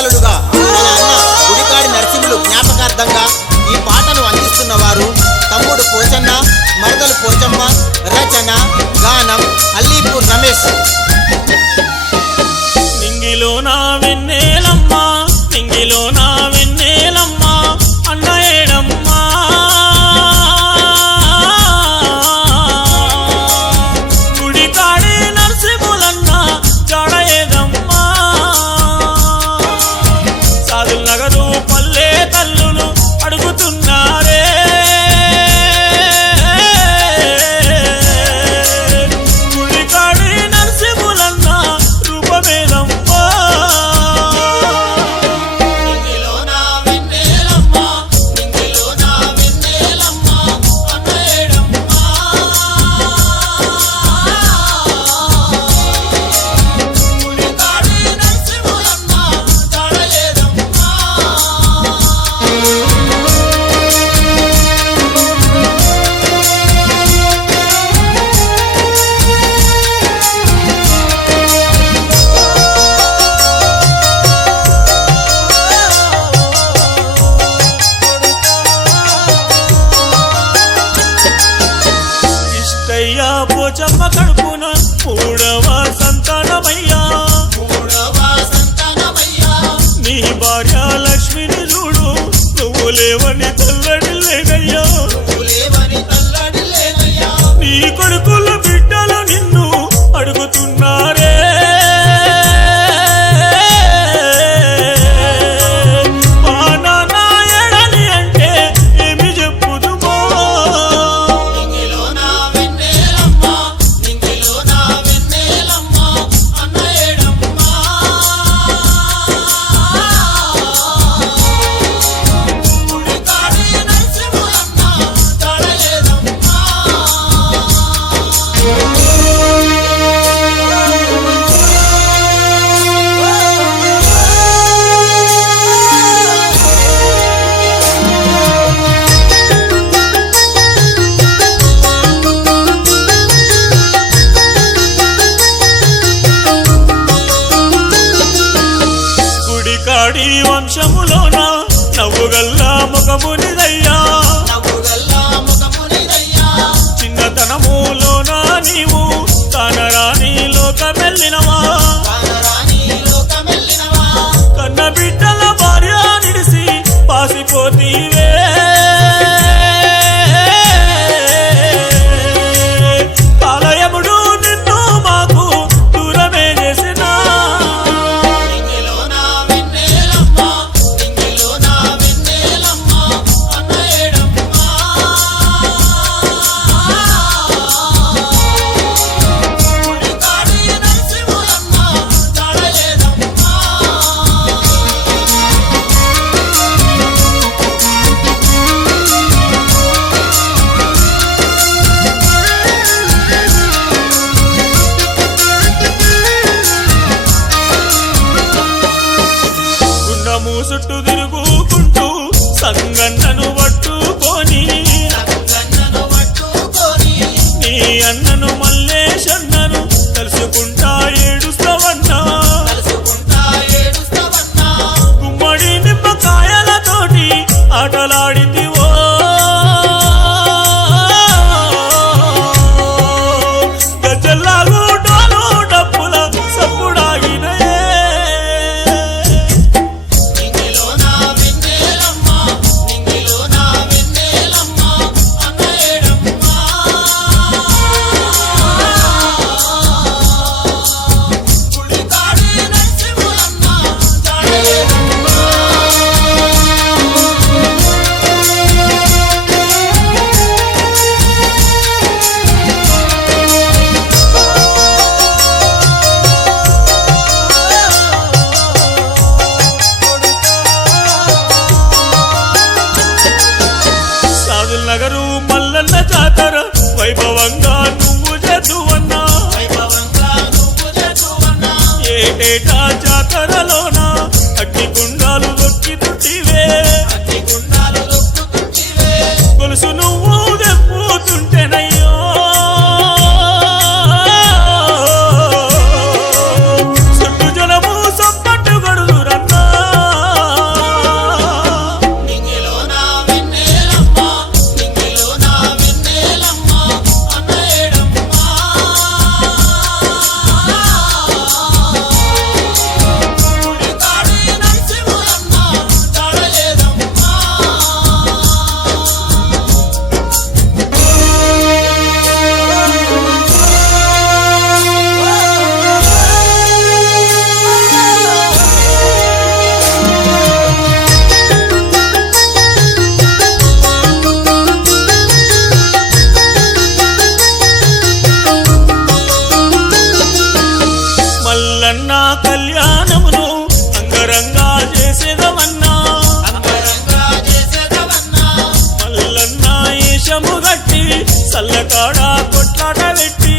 బాలుడుగా మన అన్న గుడికాడి నరసింహులు జ్ఞాపకార్థంగా ఈ పాటను అందిస్తున్నవారు తమ్ముడు పోచన్న, మరదలు పోచమ్మ. రచన గానం అల్లీపూర్ రమేష్. నింగిలో నా వెన్నెలమ్మ, నింగిలో నా వెన్నెలమ్మ, అన్న ఏడమ్మా గుడికాడి నరసింహులన్న జాడ ఏదమ్మా. సాదుల్ నగరు పల్లె తల్లులు అడుగుతున్నారే, గుడికాడి నరసింహులన్న రూపమేదమ్మా. నింగిలో నా వెన్నెలమ్మ, నింగిలో నా వెన్నెలమ్మ, అన్న ఏడమ్మా. గుడికాడి నరసింహులన్న జాడ ఏదమ్మా. ఇష్టయ్యా పోచమ్మ కడుపున మూడవ సంతానమయ్యా, మూడవ సంతానమయ్యా, నీ భార్య లక్ష్మిని చూడు, నువ్వు లేవని తల్లడిల్లేనయ్యా. లేవని తల్లడిల్లేనయ్యా. నీ కొడుకుల బిడ్డలు నిన్ను అడుగుతున్నారే, మా నాన్న ఎడలి అంటే ఏమి చెప్పుదుమో. నింగిలో నా వెన్నెలమ్మ, నింగిలో నా వెన్నెలమ్మ, అన్న ఏడమ్మా. గుడికాడి నరసింహులన్న జాడ ఏదమ్మా. గుడికాడి వంశములోన నవ్వుగల్లా ముఖమునిదయ్యా, నవ్వుగల్లా ముఖమునిదయ్యా. చిన్నతనములోన నీవు తానరాని లోకమెల్లినవా. కానరాని లోకమెల్లినవా. కన్న బిడ్డల భార్య నిడిసి పాసిపోతీవే, కాలయముడు నిన్ను మాకు దూరమే చేసినా. నింగిలో నా వెన్నెలమ్మ, నింగిలో నా వెన్నెలమ్మ, అన్న ఏడమ్మా. గుడికాడి నరసింహులన్న జాడ ఏదమ్మా. గుండము చుట్టూ తిరుగుకుంటూ సంగన్నను పట్టుకొని, సంగన్నను పట్టుకొని, నీ అన్నను మల్లేశన్నను తలుసుకుంటా ఏడుస్తావన్నా. తలుసుకుంటా ఏడుస్తావన్నా. గుమ్మడి నిమ్మకాయలతోటి ఆటలాడితివో, గజ్జల్లాగు డోలు డప్పుల సప్పుడాగినయే. నింగిలో నా వెన్నెలమ్మ, నింగిలో నా వెన్నెలమ్మ, అన్న ఏడమ్మా. గుడికాడి నరసింహులన్న జాడ ఏదమ్మా. సాదుల్ నగరు మల్లన్న జాతర వైభవంగా నువ్వు చేతువన్నా. వైభవంగా నువ్వు చేతువన్నా. ఏటేటా జాతరలోన అగ్గి గుండాలు దొక్కి తుట్టివే, అగ్గి గుండాలు దొక్కుతుంటివే. గొలుసు నువ్వు దెప్పుతుంటేనయ్యో. చుట్టూ జనము సప్పట్టు గడుదురన్నా. కొట్లాట పెట్టి